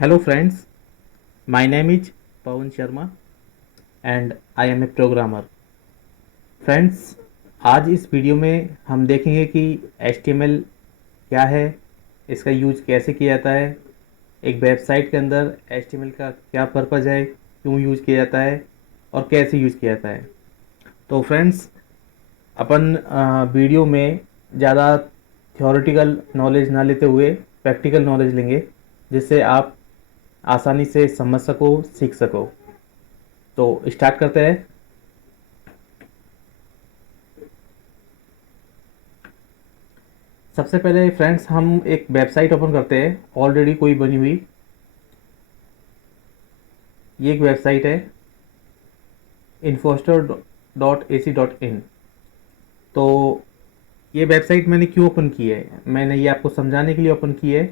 Hello friends, my name is Pawan Sharma and I am a programmer. Friends, आज इस video में हम देखेंगे कि HTML क्या है, इसका यूज कैसे किया जाता है, एक वेबसाइट के अंदर HTML का क्या पर्पज़ है, क्यों यूज किया जाता है और कैसे यूज किया जाता है। तो फ्रेंड्स, अपन वीडियो में ज़्यादा थ्योरेटिकल नॉलेज ना लेते हुए प्रैक्टिकल नॉलेज लेंगे, जिससे आप आसानी से समझ सको, सीख सको। तो स्टार्ट करते हैं। सबसे पहले फ्रेंड्स हम एक वेबसाइट ओपन करते हैं, ऑलरेडी कोई बनी हुई। ये एक वेबसाइट है, infostor.ac.in। तो ये वेबसाइट मैंने क्यों ओपन की है, मैंने ये आपको समझाने के लिए ओपन की है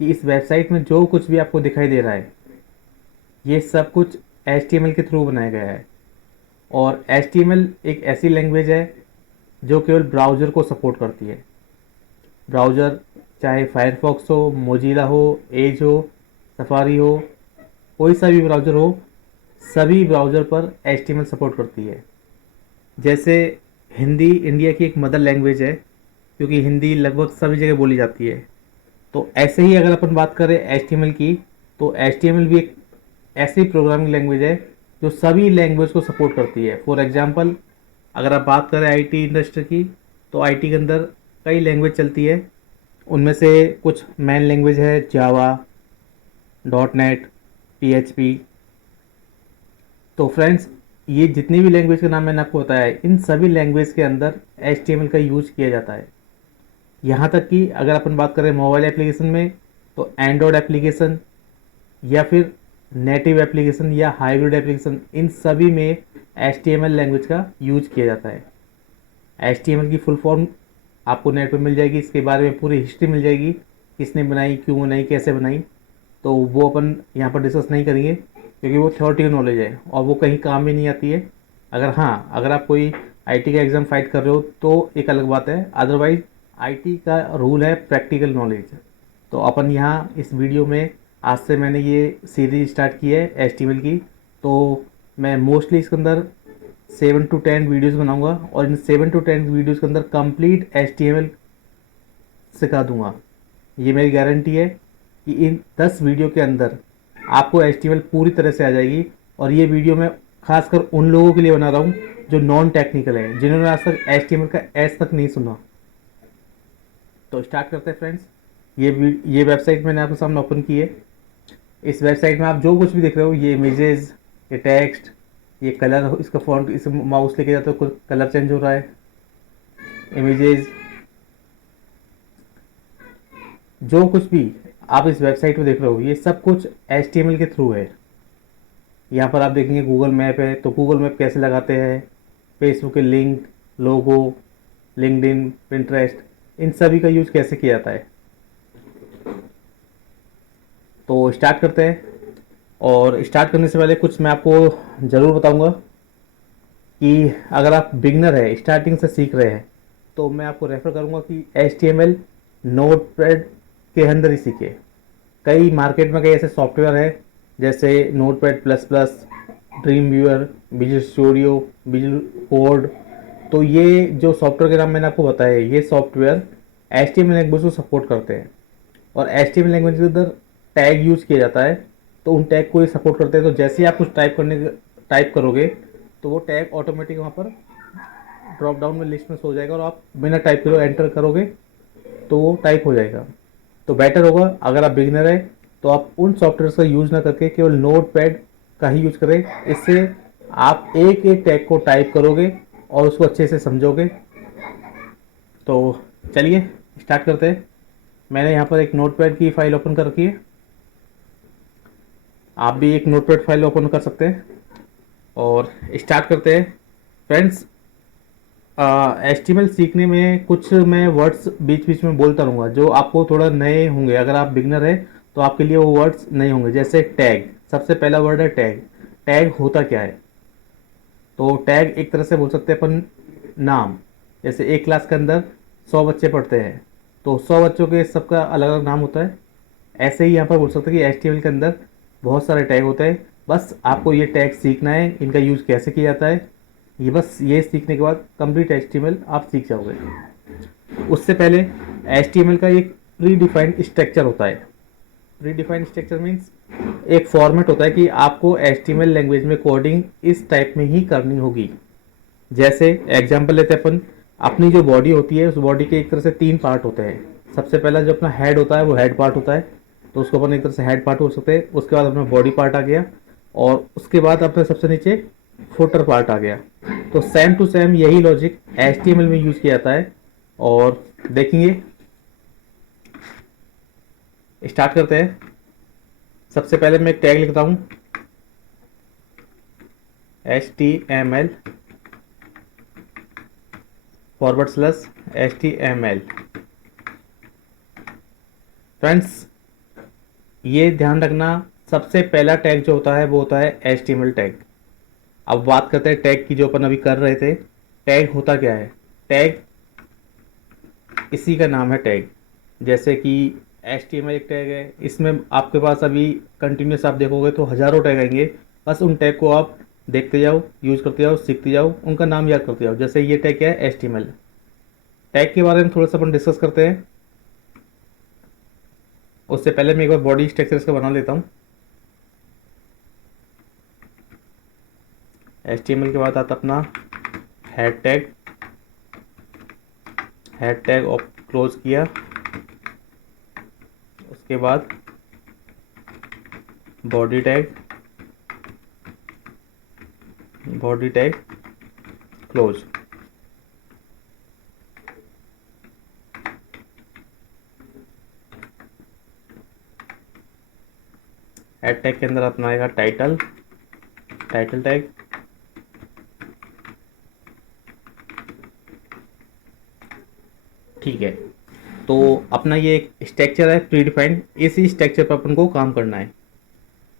कि इस वेबसाइट में जो कुछ भी आपको दिखाई दे रहा है, ये सब कुछ HTML के थ्रू बनाया गया है। और HTML एक ऐसी लैंग्वेज है जो केवल ब्राउज़र को सपोर्ट करती है। ब्राउज़र चाहे फायरफॉक्स हो, मोजिला हो, एज हो, सफारी हो, कोई सा भी ब्राउज़र हो, सभी ब्राउज़र पर HTML सपोर्ट करती है। जैसे हिंदी इंडिया की एक मदर लैंग्वेज है, क्योंकि हिंदी लगभग सभी जगह बोली जाती है। तो ऐसे ही अगर अपन बात करें HTML की, तो HTML भी एक ऐसी प्रोग्रामिंग लैंग्वेज है जो सभी लैंग्वेज को सपोर्ट करती है। फॉर एग्जांपल, अगर आप बात करें IT इंडस्ट्री की, तो IT के अंदर कई लैंग्वेज चलती है। उनमें से कुछ मेन लैंग्वेज है जावा, .NET, PHP। तो फ्रेंड्स, ये जितनी भी लैंग्वेज के नाम मैंने आपको बताया है, इन सभी लैंग्वेज के अंदर HTML का यूज किया जाता है। यहाँ तक कि अगर अपन बात करें मोबाइल एप्लीकेशन में, तो एंड्रॉयड एप्लीकेशन या फिर नेटिव एप्लीकेशन या हाइब्रिड एप्लीकेशन, इन सभी में HTML लैंग्वेज का यूज किया जाता है। HTML की फुल फॉर्म आपको नेट पे मिल जाएगी, इसके बारे में पूरी हिस्ट्री मिल जाएगी, किसने बनाई, क्यों बनाई, कैसे बनाई। तो वो अपन यहाँ पर डिस्कस नहीं करेंगे, क्योंकि वो थ्योरेटिकल नॉलेज है और वो कहीं काम भी नहीं आती है। अगर हाँ, अगर आप कोई IT का एग्ज़ाम फाइट कर रहे हो तो एक अलग बात है, अदरवाइज IT का रूल है प्रैक्टिकल नॉलेज। तो अपन यहाँ इस वीडियो में, आज से मैंने ये सीरीज स्टार्ट की है HTML की। तो मैं मोस्टली इसके अंदर 7 to 10 वीडियोस बनाऊंगा और इन 7 to 10 वीडियोस के अंदर कंप्लीट HTML सिखा दूंगा। ये मेरी गारंटी है कि इन 10 वीडियो के अंदर आपको HTML पूरी तरह से आ जाएगी। और ये वीडियो मैं खासकर उन लोगों के लिए बना रहा हूँ जो नॉन टेक्निकल है, जिन्होंने आज तक HTML का एज तक नहीं सुना। तो स्टार्ट करते हैं फ्रेंड्स। ये वेबसाइट मैंने आपके सामने ओपन की है। इस वेबसाइट में आप जो कुछ भी देख रहे हो, ये इमेजेस, ये टेक्स्ट, ये कलर, इसका फॉन्ट, इस माउस लेके जाते हो कुछ कलर चेंज हो रहा है, इमेजेस, जो कुछ भी आप इस वेबसाइट में देख रहे हो, ये सब कुछ HTML के थ्रू है। यहाँ पर आप देखेंगे गूगल मैप है, तो गूगल मैप कैसे लगाते हैं, फेसबुक के लिंक, लोगो, लिंक्डइन, पिंटरेस्ट, इन सभी का यूज कैसे किया जाता है। तो स्टार्ट करते हैं। और स्टार्ट करने से पहले कुछ मैं आपको ज़रूर बताऊंगा कि अगर आप बिगनर है, स्टार्टिंग से सीख रहे हैं, तो मैं आपको रेफर करूंगा कि HTML नोटपैड के अंदर ही सीखे। कई मार्केट में कई ऐसे सॉफ्टवेयर है, जैसे notepad plus plus, dream viewer, visual studio, visual code. तो ये जो सॉफ्टवेयर के नाम मैंने आपको बताया, ये सॉफ्टवेयर HTML लैंग्वेज को सपोर्ट करते हैं। और HTML लैंग्वेज के अंदर टैग यूज किया जाता है, तो उन टैग को ये सपोर्ट करते हैं। तो जैसे ही आप कुछ टाइप करोगे, तो वो टैग ऑटोमेटिक वहाँ पर ड्रॉप डाउन में लिस्ट में हो जाएगा और आप बिना टाइप करो एंटर करोगे तो वो टाइप हो जाएगा। तो बेटर होगा, अगर आप बिगिनर है तो आप उन सॉफ्टवेयर का यूज ना करके केवल नोट पैड का ही यूज करें। इससे आप एक एक टैग को टाइप करोगे और उसको अच्छे से समझोगे। तो चलिए स्टार्ट करते हैं। मैंने यहाँ पर एक नोटपैड की फाइल ओपन कर रखी है, आप भी एक नोटपैड फाइल ओपन कर सकते हैं और स्टार्ट करते हैं फ्रेंड्स। HTML सीखने में कुछ मैं वर्ड्स बीच बीच में बोलता रहूँगा जो आपको थोड़ा नए होंगे। अगर आप बिगनर है तो आपके लिए वो वर्ड्स नए होंगे। जैसे टैग, सबसे पहला वर्ड है टैग। टैग होता क्या है? तो टैग एक तरह से बोल सकते हैं अपन नाम। जैसे एक क्लास के अंदर 100 बच्चे पढ़ते हैं, तो 100 बच्चों के सबका अलग अलग नाम होता है। ऐसे ही यहाँ पर बोल सकते हैं कि HTML के अंदर बहुत सारे टैग होते हैं, बस आपको ये टैग सीखना है, इनका यूज़ कैसे किया जाता है, ये बस ये सीखने के बाद कंप्लीट HTML आप सीख जाओगे। उससे पहले HTML का एक प्री डिफाइंड स्ट्रक्चर होता है। प्री डिफाइंड स्ट्रक्चर मीन्स एक फॉर्मेट होता है कि आपको HTML लैंग्वेज में कोडिंग इस टाइप में ही करनी होगी। जैसे एग्जांपल लेते हैं अपन, अपनी जो बॉडी होती है उस बॉडी के एक तरह से 3 पार्ट होते हैं। सबसे पहला जो अपना हेड होता है वो हेड पार्ट होता है, तो उसको अपन एक तरह से हेड पार्ट हो सकते हैं। उसके बाद अपना बॉडी पार्ट आ गया, और उसके बाद अपने सबसे नीचे फुटर पार्ट आ गया। तो सेम टू सेम यही लॉजिक HTML में यूज़ किया जाता है। और देखेंगे, स्टार्ट करते हैं। सबसे पहले मैं एक टैग लिखता हूँ HTML /HTML। फ्रेंड्स, ये ध्यान रखना, सबसे पहला टैग जो होता है वो होता है HTML टैग। अब बात करते हैं टैग की, जो अपन अभी कर रहे थे। टैग होता क्या है? टैग इसी का नाम है टैग। जैसे कि HTML एक टैग है, इसमें आपके पास अभी कंटिन्यूस आप देखोगे तो हज़ारों टैग आएंगे। बस उन टैग को आप देखते जाओ, यूज़ करते जाओ, सीखते जाओ, उनका नाम याद करते जाओ। जैसे ये टैग क्या है? HTML। टैग के बारे में थोड़ा सा अपन डिस्कस करते हैं। उससे पहले मैं एक बार बॉडी स्ट्रक्चर इसका बना लेता हूँ। HTML के बाद आता अपना हेड टैग। हेड टैग और क्लोज किया, उसके बाद body tag, body tag close. Head tag के अंदर अपना आएगा टाइटल, टाइटल टैग। ठीक है, तो अपना ये एक स्ट्रक्चर है प्री डिफाइंड, इसी स्ट्रक्चर पर अपन को काम करना है।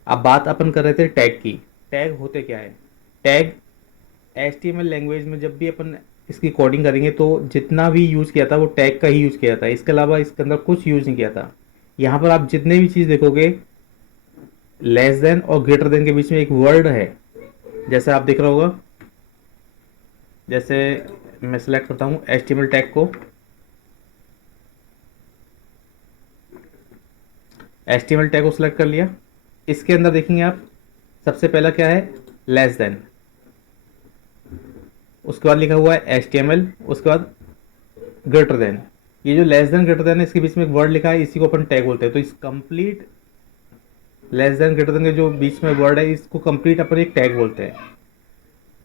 अब बात अपन कर रहे थे टैग की। टैग होते क्या है? टैग HTML लैंग्वेज में जब भी अपन इसकी कोडिंग करेंगे तो जितना भी यूज़ किया था वो टैग का ही यूज़ किया था, इसके अलावा इसके अंदर कुछ यूज़ नहीं किया था। यहाँ पर आप जितने भी चीज़ देखोगे, लेस देन और ग्रेटर देन के बीच में एक वर्ड है, जैसे आप देख रहा होगा। जैसे मैं सेलेक्ट करता हूँ HTML टैग को, HTML टैग को सिलेक्ट कर लिया। इसके अंदर देखेंगे आप, सबसे पहला क्या है? Less than. उसके बाद लिखा हुआ है HTML, उसके बाद ग्रेटर देन। ये जो लेस देन ग्रेटर देन है, इसके बीच में एक वर्ड लिखा है, इसी को अपन टैग बोलते हैं। तो इस complete less than greater than के जो बीच में वर्ड है, इसको कंप्लीट अपन एक टैग बोलते हैं।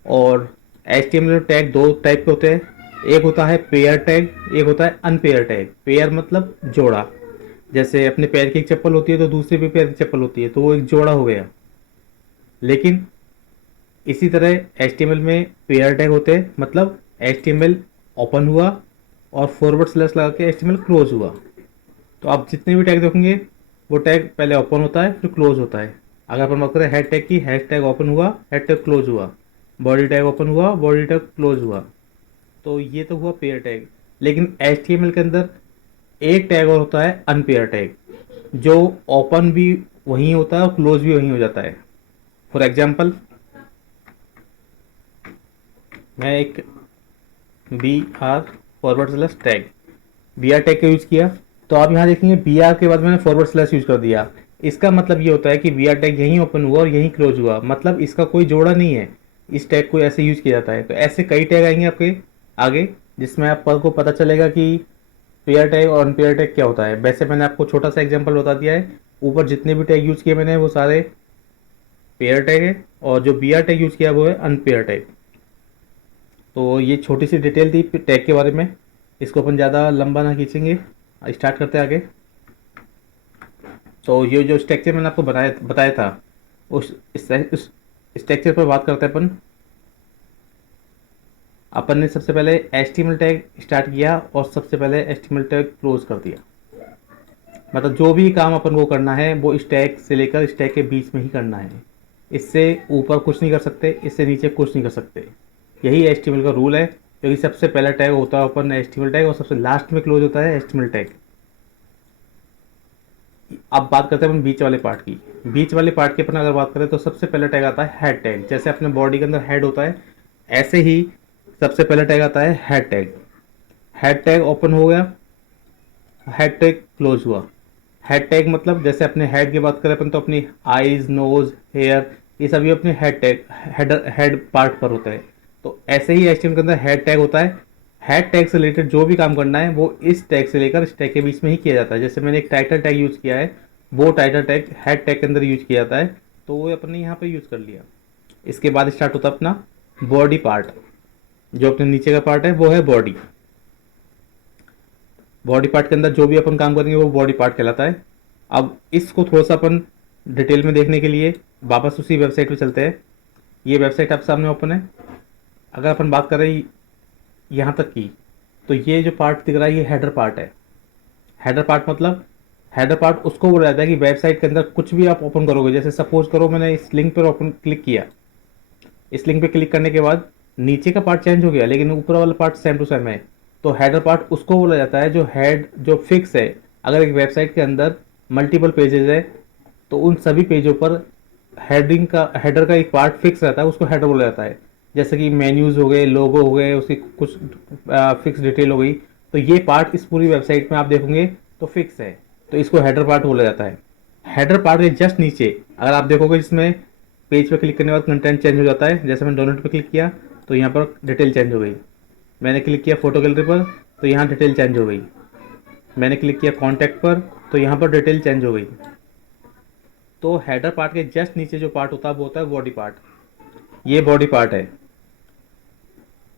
और HTML टैग दो टाइप के होते हैं, एक होता है पेयर टैग, एक होता है अनपेयर टैग। पेयर मतलब जोड़ा, जैसे अपने पैर की एक चप्पल होती है तो दूसरे भी पैर की चप्पल होती है, तो वो एक जोड़ा हो गया। लेकिन इसी तरह HTML में पेयर टैग होते हैं, मतलब HTML ओपन हुआ और फॉरवर्ड स्लैश लगा के HTML क्लोज हुआ। तो आप जितने भी टैग देखेंगे वो टैग पहले ओपन होता है फिर क्लोज होता है। अगर अपन बात करें हेड टैग की, हेड टैग ओपन हुआ, हेड टैग क्लोज हुआ। बॉडी टैग ओपन हुआ, बॉडी टैग क्लोज हुआ। तो ये तो हुआ पेयर टैग। लेकिन HTML के अंदर एक टैग और होता है अनपेयर टैग, जो ओपन भी वहीं होता है और क्लोज भी वहीं हो जाता है। फॉर एग्जाम्पल, मैं एक BR forward slash tag, BR tag का यूज़ किया, तो आप यहाँ देखेंगे BR के बाद मैंने फॉरवर्ड स्लैश यूज़ कर दिया। इसका मतलब ये होता है कि BR टैग यहीं ओपन हुआ और यहीं क्लोज हुआ, मतलब इसका कोई जोड़ा नहीं है। इस टैग को ऐसे यूज़ किया जाता है। तो ऐसे कई टैग आएंगे आपके आगे, जिसमें आपको पता चलेगा कि पेयर टैग और अनपेयर टैग क्या होता है। वैसे मैंने आपको छोटा सा एग्जांपल बता दिया है। ऊपर जितने भी टैग यूज़ किए मैंने वो सारे पेयर टैग है, और जो BR टैग यूज़ किया वो है अनपेयर टैग। तो ये छोटी सी डिटेल थी टैग के बारे में, इसको अपन ज़्यादा लंबा ना खींचेंगे, स्टार्ट करते हैं आगे। तो ये जो स्ट्रक्चर मैंने आपको बताया था, उस स्ट्रक्चर पर बात करते हैं अपन। अपन ने सबसे पहले HTML टैग स्टार्ट किया और सबसे पहले HTML टैग क्लोज कर दिया। मतलब जो भी काम अपन को करना है वो स्टैक से लेकर स्टैक के बीच में ही करना है। इससे ऊपर कुछ नहीं कर सकते, इससे नीचे कुछ नहीं कर सकते। यही HTML का रूल है, क्योंकि सबसे पहला टैग होता है अपन HTML टैग और सबसे लास्ट में क्लोज होता है HTML टैग। अब बात करते हैं अपन बीच वाले पार्ट की। बीच वाले पार्ट की अपन अगर बात करें तो सबसे पहला टैग आता है हेड टैग। जैसे अपने बॉडी के अंदर हेड होता है, ऐसे ही सबसे पहला टैग आता है head tag. Head tag open हो गया, हेड टैग क्लोज हुआ। हेड टैग मतलब जैसे अपने हेड की बात करें अपन तो अपनी आईज, नोज, हेयर, ये सभी अपने हेड टैग, हेड पार्ट पर होता है। तो ऐसे ही एचटीएमएल के अंदर हेड टैग होता है। हेड टैग से रिलेटेड जो भी काम करना है वो इस टैग से लेकर इस टैग के बीच में ही किया जाता है। जैसे मैंने एक टाइटल टैग यूज किया है, वो टाइटल टैग हेड टैग के अंदर यूज किया जाता है, तो वो अपने यहाँ पे यूज कर लिया। इसके बाद स्टार्ट होता है अपना बॉडी पार्ट। जो अपने नीचे का पार्ट है वो है बॉडी। बॉडी पार्ट के अंदर जो भी अपन काम करेंगे वो बॉडी पार्ट कहलाता है। अब इसको थोड़ा सा अपन डिटेल में देखने के लिए वापस उसी वेबसाइट पे चलते हैं। ये वेबसाइट आप सामने ओपन है। अगर अपन बात करें यहाँ तक की, तो ये जो पार्ट दिख रहा है ये हेडर पार्ट है। हेडर पार्ट मतलब, हेडर पार्ट उसको बोला जाता है कि वेबसाइट के अंदर कुछ भी आप ओपन करोगे, जैसे सपोज करो मैंने इस लिंक पर ओपन क्लिक किया, इस लिंक पे क्लिक करने के बाद नीचे का पार्ट चेंज हो गया लेकिन ऊपर वाला पार्ट सेम टू सेम है, तो हेडर पार्ट उसको बोला जाता है जो हेड जो फिक्स है। अगर एक वेबसाइट के अंदर मल्टीपल पेजेस है तो उन सभी पेजों पर हेडिंग का, हेडर का एक पार्ट फिक्स रहता है, उसको हेडर बोला जाता है। जैसे कि मेन्यूज हो गए, लोगो हो गए, उसकी कुछ फिक्स डिटेल हो गई, तो ये पार्ट इस पूरी वेबसाइट में आप देखोगे तो फिक्स है, तो इसको हेडर पार्ट बोला जाता है। हेडर पार्ट के जस्ट नीचे अगर आप देखोगे, जिसमें पेज पे क्लिक करने के बाद कंटेंट चेंज हो जाता है। जैसे मैंने डोनेट पे क्लिक किया तो यहाँ पर डिटेल चेंज हो गई। मैंने क्लिक किया फोटो गैलरी पर तो यहाँ डिटेल चेंज हो गई। मैंने क्लिक किया कॉन्टैक्ट पर तो यहाँ पर डिटेल चेंज हो गई। तो हेडर पार्ट के जस्ट नीचे जो पार्ट होता है वो होता है बॉडी पार्ट। ये बॉडी पार्ट है।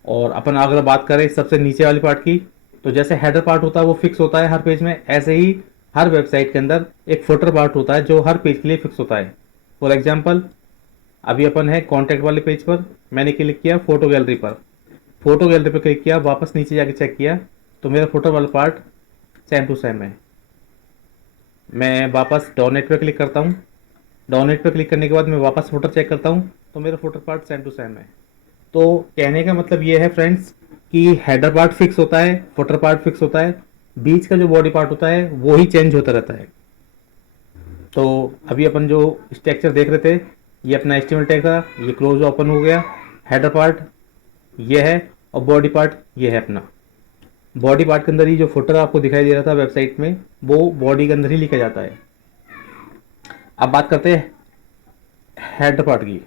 और अपन अगर बात करें सबसे नीचे वाली पार्ट की, तो जैसे हेडर पार्ट होता है वो फिक्स होता है हर पेज में, ऐसे ही हर वेबसाइट के अंदर एक फुटर पार्ट होता है जो हर पेज के लिए फिक्स होता है। फॉर एग्जाम्पल, अभी अपन है कॉन्टैक्ट वाले पेज पर, मैंने क्लिक किया फोटो गैलरी पर, फोटो गैलरी पर क्लिक किया, वापस नीचे जाके चेक किया तो मेरा फोटो वाला पार्ट सेम टू सेम है। मैं वापस डोनेट पर क्लिक करता हूँ, डोनेट पर क्लिक करने के बाद मैं वापस फोटो चेक करता हूँ तो मेरा photo part same to same है। तो कहने का मतलब ये है फ्रेंड्स कि हेडर पार्ट फिक्स होता है, फुटर पार्ट फिक्स होता है, बीच का जो बॉडी पार्ट होता है वो ही चेंज होता रहता है। तो अभी अपन जो स्ट्रक्चर देख रहे थे, ये अपना एचटीएमएल टैग था, ये क्लोज ओपन हो गया, हेडर पार्ट ये है और बॉडी पार्ट ये है अपना। बॉडी पार्ट के अंदर ही जो फुटर आपको दिखाई दे रहा था वेबसाइट में, वो बॉडी के अंदर ही लिखा जाता है। अब बात करते हैं हेड पार्ट की।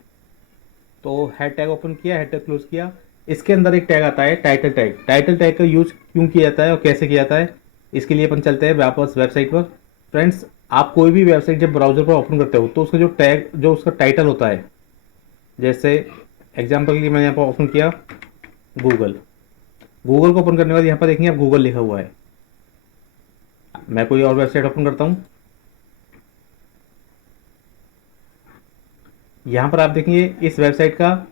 तो हेड टैग ओपन किया, हेड टैग क्लोज किया, इसके अंदर एक टैग आता है टाइटल टैग। टाइटल टैग का यूज क्यों किया जाता है और कैसे किया जाता है, इसके लिए अपन चलते हैं वापस वेबसाइट पर। फ्रेंड्स, आप कोई भी वेबसाइट जब ब्राउजर पर ओपन करते हो तो उसका जो टैग, जो उसका टाइटल होता है, जैसे एग्जाम्पल के लिए मैंने यहाँ पर ओपन किया गूगल, गूगल को ओपन करने के बाद यहाँ पर देखेंगे आप गूगल लिखा हुआ है। मैं कोई और वेबसाइट ओपन करता हूँ, यहाँ पर आप देखेंगे इस वेबसाइट का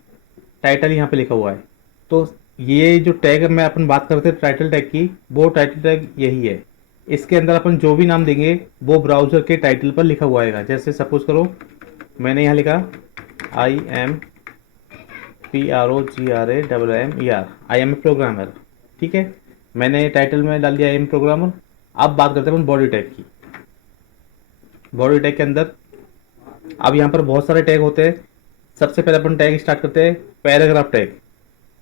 टाइटल यहाँ पे लिखा हुआ है। तो ये जो टैग मैं अपन बात करते हैं टाइटल टैग की, वो टाइटल टैग यही है। इसके अंदर अपन जो भी नाम देंगे वो ब्राउजर के टाइटल पर लिखा हुआ आएगा। जैसे सपोज करो मैंने यहाँ लिखा IMPROGRAMMER, I am a programmer, ठीक है। मैंने टाइटल में डाल दिया आई एम प्रोग्रामर। अब बात करते हैं अपन बॉडी टैग की। बॉडी टैग के अंदर अब यहाँ पर बहुत सारे टैग होते हैं। सबसे पहले अपन टैग स्टार्ट करते हैं पैराग्राफ टैग।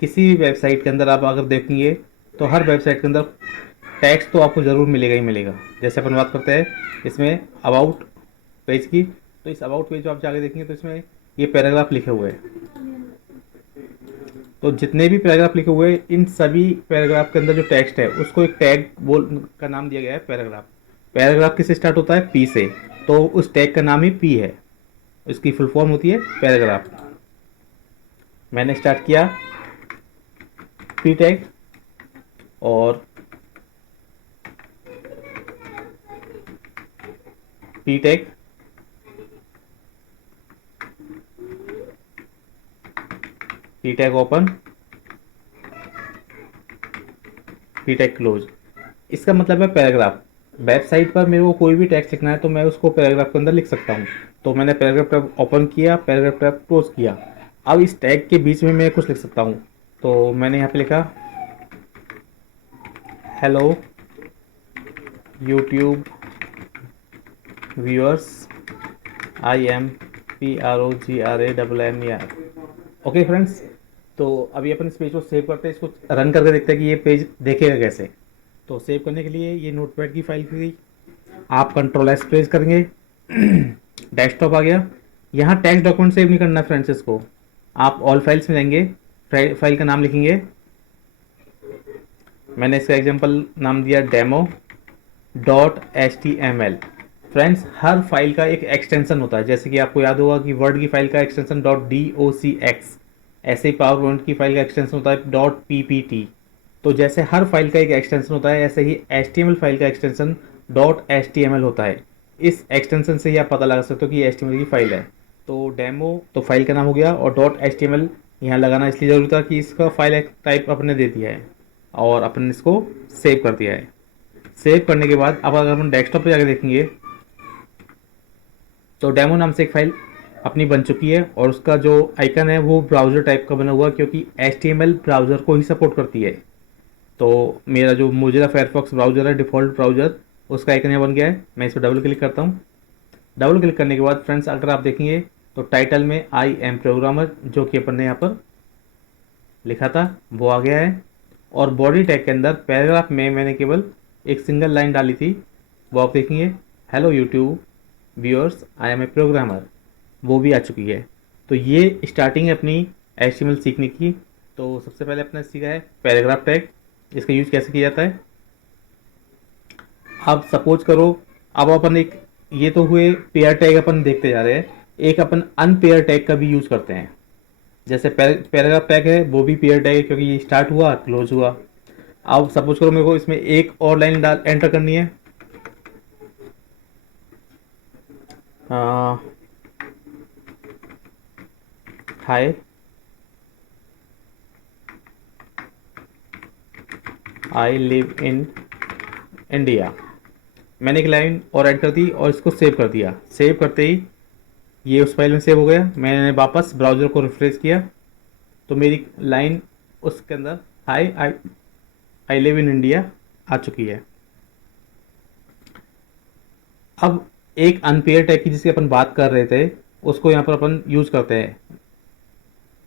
किसी भी वेबसाइट के अंदर आप अगर देखेंगे तो हर वेबसाइट के अंदर टैग्स तो आपको ज़रूर मिलेगा ही मिलेगा। जैसे अपन बात करते हैं इसमें अबाउट पेज की, तो इस अबाउट पेज आप जाके देखेंगे तो इसमें ये पैराग्राफ लिखे हुए हैं। तो जितने भी पैराग्राफ लिखे हुए हैं, इन सभी पैराग्राफ के अंदर जो टेक्स्ट है उसको एक टैग बोल का नाम दिया गया है पैराग्राफ। पैराग्राफ किससे स्टार्ट होता है, पी से, तो उस टैग का नाम ही पी है। इसकी फुल फॉर्म होती है पैराग्राफ। मैंने स्टार्ट किया पी टैग, और P tag, P tag open, P tag close. इसका मतलब है पैराग्राफ। वेबसाइट पर मेरे को कोई भी टेक्स्ट लिखना है तो मैं उसको पैराग्राफ के अंदर लिख सकता हूँ। तो मैंने पैराग्राफ टैब ओपन किया, पैराग्राफ टैब क्लोज किया। अब इस टैग के बीच में मैं कुछ लिख सकता हूँ। तो मैंने यहाँ पे लिखा hello YouTube viewers IMPROGRAMMER। Okay friends, तो अभी अपन इस पेज को सेव करते हैं, इसको रन करके देखते हैं कि ये पेज देखेगा कैसे। तो सेव करने के लिए ये नोटपैड की फाइल थी, आप Ctrl+S प्रेस करेंगे, डेस्कटॉप आ गया। यहाँ टेक्स्ट डॉक्यूमेंट सेव नहीं करना फ्रेंड्स, इसको आप ऑल फाइल्स में जाएंगे, फाइल का नाम लिखेंगे। मैंने इसका एग्जांपल नाम दिया demo.html। फ्रेंड्स, हर फाइल का एक एक्सटेंशन होता है, जैसे कि आपको याद होगा कि वर्ड की फाइल का एक्सटेंशन .docx, ऐसे ही पावर पॉइंट की फाइल का एक्सटेंशन होता है .ppt। तो जैसे हर फाइल का एक एक्सटेंशन होता है, ऐसे ही HTML फाइल का एक्सटेंशन .html होता है। इस एक्सटेंशन से ही आप पता लगा सकते हो कि ये HTML की फाइल है। तो डेमो तो फाइल का नाम हो गया, और .html यहाँ लगाना इसलिए जरूरी था कि इसका फाइल टाइप अपने दे दिया है और अपन इसको सेव कर दिया है। सेव करने के बाद अब अगर अपन डेस्कटॉप पे जाकर देखेंगे तो डेमो नाम से एक फाइल अपनी बन चुकी है, और उसका जो आइकन है वो ब्राउज़र टाइप का बना हुआ, क्योंकि HTML ब्राउज़र को ही सपोर्ट करती है। तो मेरा जो मोजिला फायरफॉक्स ब्राउज़र है, डिफ़ॉल्ट ब्राउज़र, उसका आइकन यहाँ बन गया है। मैं इस पर डबल क्लिक करता हूँ। डबल क्लिक करने के बाद फ्रेंड्स, अगर आप देखेंगे तो टाइटल में आई एम प्रोग्रामर, जो कि अपन ने यहाँ पर लिखा था, वो आ गया है। और बॉडी टैग के अंदर पैराग्राफ में मैंने केवल एक सिंगल लाइन डाली थी, वो आप देखेंगे, hello YouTube viewers I am a programmer, वो भी आ चुकी है। तो ये स्टार्टिंग है अपनी HTML सीखने की। तो सबसे पहले अपने सीखा है पैराग्राफ टैग, इसका यूज कैसे किया जाता है। अब सपोज करो, अब अपन एक, ये तो हुए पेयर टैग अपन देखते जा रहे हैं, एक अपन अनपेयर टैग का भी यूज करते हैं। जैसे पैराग्राफ टैग है, वो भी पेयर टैग है, क्योंकि ये स्टार्ट हुआ क्लोज हुआ। अब सपोज करो मेरे को इसमें एक और लाइन डाल एंटर करनी है। हाय, आई लिव इन इंडिया। मैंने एक लाइन और ऐड कर दी और इसको सेव कर दिया। सेव करते ही ये उस फाइल में सेव हो गया। मैंने वापस ब्राउज़र को रिफ्रेश किया तो मेरी लाइन उसके अंदर हाय आई लिव इन इंडिया आ चुकी है। अब एक अनपेयर टैग की जिसकी अपन बात कर रहे थे, उसको यहाँ पर अपन यूज करते हैं।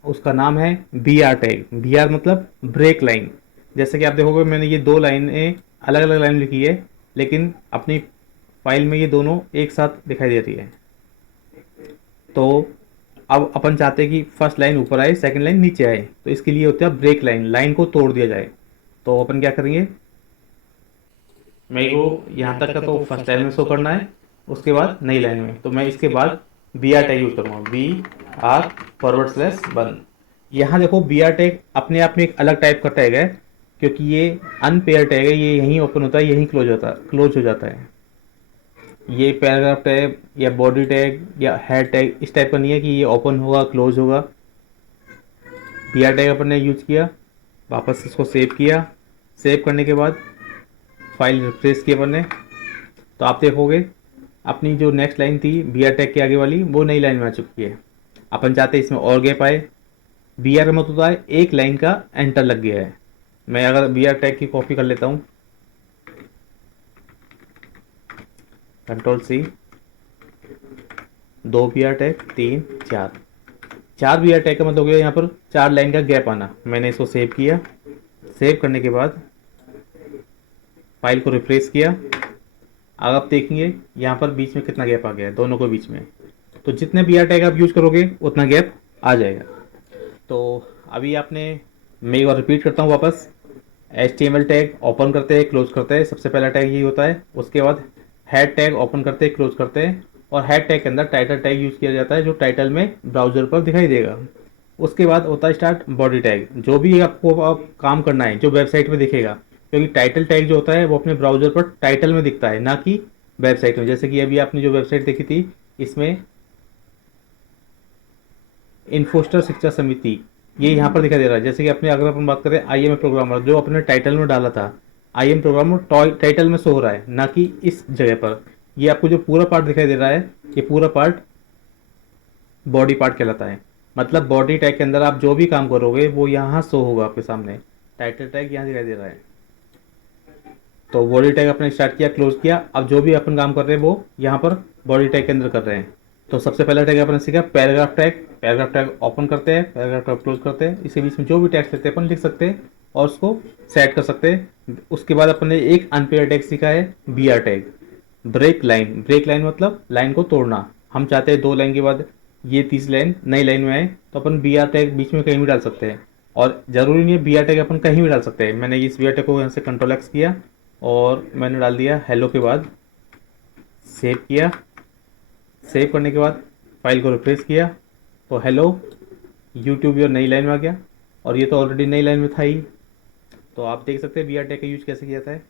उसका नाम है BR टैग। BR मतलब ब्रेक लाइन। जैसे कि आप देखोगे मैंने ये दो लाइनें अलग अलग लाइन लिखी है, लेकिन अपनी फाइल में ये दोनों एक साथ दिखाई दे रही है। तो अब अपन चाहते हैं कि फर्स्ट लाइन ऊपर आए, सेकंड लाइन नीचे आए, तो इसके लिए होता है ब्रेक लाइन, लाइन को तोड़ दिया जाए। तो अपन क्या करेंगे, मेरे को यहाँ तक का तो फर्स्ट लाइन में शो करना है, उसके बाद नई लाइन में, तो मैं इसके बाद BR टैग यूज करूँगा, BR/1। यहाँ देखो BR टैग अपने आप में एक अलग टाइप का टैग है, क्योंकि ये अनपेयर टैग है, ये यहीं ओपन होता है यहीं क्लोज हो जाता है। ये पैराग्राफ टैग या बॉडी टैग या हेड टैग इस टाइप का नहीं है कि ये ओपन होगा क्लोज होगा। BR टैग अपन ने यूज किया, वापस इसको सेव किया। सेव करने के बाद फाइल रिफ्रेश की अपन ने, तो आप देखोगे अपनी जो नेक्स्ट लाइन थी BR टैग के आगे वाली, वो नई लाइन में आ चुकी है। अपन चाहते हैं इसमें और गैप आए। BR का मतलब होता है एक लाइन का एंटर लग गया है। मैं अगर BR टैग की कॉपी कर लेता हूँ, Ctrl+C, 2 BR tag, 3, 4 BR tag का मतलब हो गया यहाँ पर 4 लाइन का गैप आना। मैंने इसको सेव किया। सेव करने के बाद फाइल को रिफ्रेश किया। अब आप देखेंगे यहाँ पर बीच में कितना गैप आ गया है दोनों के बीच में। तो जितने BR टैग आप यूज करोगे उतना गैप आ जाएगा। तो अभी आपने, मैं एक बार रिपीट करता हूँ वापस, HTML टैग ओपन करते हैं क्लोज करते हैं, सबसे पहला टैग यही होता है। उसके बाद हेड टैग ओपन करते हैं क्लोज करते हैं, और हेड टैग के अंदर टाइटल टैग यूज किया जाता है, जो टाइटल में ब्राउजर पर दिखाई देगा। उसके बाद होता है स्टार्ट बॉडी टैग, जो भी आपको आप काम करना है जो वेबसाइट में दिखेगा, क्योंकि टाइटल टैग जो होता है वो अपने ब्राउजर पर टाइटल में दिखता है, ना कि वेबसाइट में। जैसे कि अभी आपने जो वेबसाइट देखी थी, इसमें इन्फोस्टर शिक्षा समिति, ये यहाँ पर दिखाई दे रहा है। जैसे कि अपने अगर अपन बात करें IM प्रोग्रामर, जो अपने टाइटल में डाला था, IM प्रोग्रामर टाइटल में शो हो रहा है, ना कि इस जगह पर। ये आपको जो पूरा पार्ट दिखाई दे रहा है, ये पूरा पार्ट बॉडी पार्ट कहलाता है। मतलब बॉडी टैग के अंदर आप जो भी काम करोगे वो यहाँ शो होगा आपके सामने। टाइटल टैग यहाँ दिखाई दे रहा है। तो बॉडी टैग अपने स्टार्ट किया क्लोज किया। अब जो भी अपन काम कर रहे हैं वो यहाँ पर बॉडी टैग के अंदर कर रहे हैं। तो सबसे पहला टैग अपने सीखा paragraph tag. Paragraph tag open करते हैं, पैराग्राफ टैग क्लोज करते हैं, इसके बीच में जो भी टैग लेते हैं अपन लिख सकते हैं और उसको सेट कर सकते हैं। उसके बाद अपन ने एक अनपेयर टैग सीखा है B R tag, break line. Break line मतलब लाइन को तोड़ना। हम चाहते हैं 2 लाइन के बाद ये तीसरी लाइन नई लाइन में आए, तो अपन बी आर टैग बीच में कहीं भी डाल सकते हैं, और ज़रूरी नहीं है बी आर टैग अपन कहीं भी डाल सकते हैं। मैंने इस बी आर टैग को यहाँ से कंट्रोल एक्स किया और मैंने डाल दिया हेलो के बाद, सेव किया। सेव करने के बाद फाइल को रिफ्रेश किया तो हेलो यूट्यूब योर नई लाइन में आ गया, और ये तो ऑलरेडी नई लाइन में था ही। तो आप देख सकते हैं बी आर टैग का यूज कैसे किया जाता है।